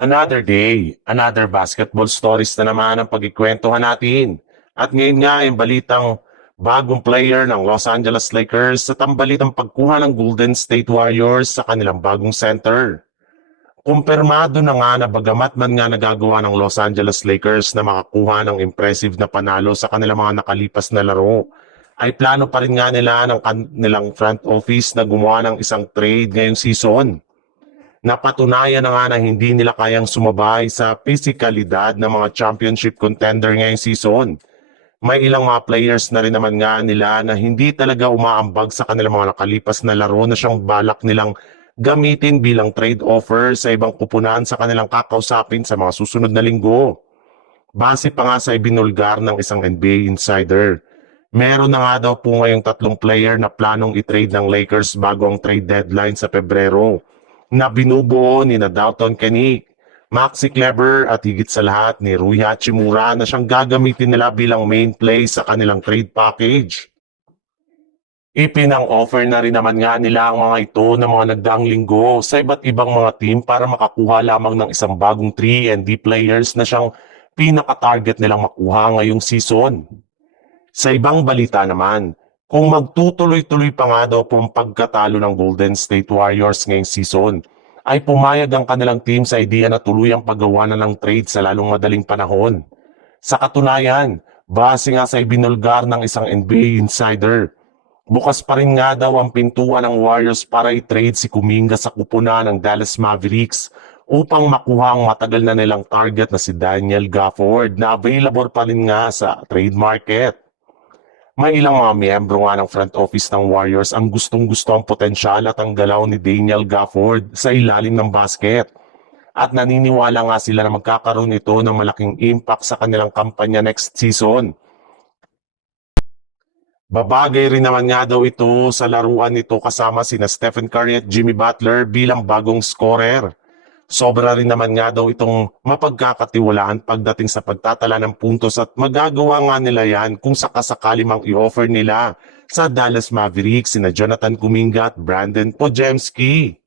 Another day, another basketball stories na naman ang pagkikwentuhan natin. At ngayon nga yung balitang bagong player ng Los Angeles Lakers sa tambalitang pagkuha ng Golden State Warriors sa kanilang bagong center. Kumpirmado na nga na bagamat man nga nagagawa ng Los Angeles Lakers na makakuha ng impressive na panalo sa kanilang mga nakalipas na laro, ay plano pa rin nga nila ng kanilang front office na gumawa ng isang trade ngayong season. Napatunayan na nga na hindi nila kayang sumabay sa physikalidad ng mga championship contender ngayong season. May ilang mga players na rin naman nga nila na hindi talaga umaambag sa kanilang mga nakalipas na laro na siyang balak nilang gamitin bilang trade offer sa ibang kupunan sa kanilang kakausapin sa mga susunod na linggo. Base pa nga sa ibinulgar ng isang NBA insider, meron na nga daw po ngayong tatlong player na planong i-trade ng Lakers bago ang trade deadline sa Pebrero, na binubuo ni Dalton Kenick, Maxi Kleber at higit sa lahat ni Rui Hachimura na siyang gagamitin nila bilang main play sa kanilang trade package. Ipinang-offer na rin naman nga nila ang mga ito ng mga nagdaang linggo sa iba't ibang mga team para makakuha lamang ng isang bagong 3-and-D players na siyang pinaka-target nilang makuha ngayong season. Sa ibang balita naman, kung magtutuloy-tuloy pa nga daw po ang pagkatalo ng Golden State Warriors ngayong season, ay pumayag ang kanilang team sa ideya na tuluyang paggawa na ng trade sa lalong madaling panahon. Sa katunayan, base nga sa ibinulgar ng isang NBA insider, bukas pa rin nga daw ang pintuan ng Warriors para i-trade si Kuminga sa kupunan ng Dallas Mavericks upang makuha ang matagal na nilang target na si Daniel Gafford na available pa rin nga sa trade market. May ilang mga miyembro nga ng front office ng Warriors ang gustong-gusto ang potensyal at ang galaw ni Daniel Gafford sa ilalim ng basket. At naniniwala nga sila na magkakaroon ito ng malaking impact sa kanilang kampanya next season. Babagay rin naman nga daw ito sa laruan nito kasama sina Stephen Curry at Jimmy Butler bilang bagong scorer. Sobra rin naman nga daw itong mapagkakatiwalaan pagdating sa pagtatala ng puntos at magagawa nga nila yan kung sakasakali mang i-offer nila sa Dallas Mavericks sina Jonathan Kuminga at Brandon Podziemski.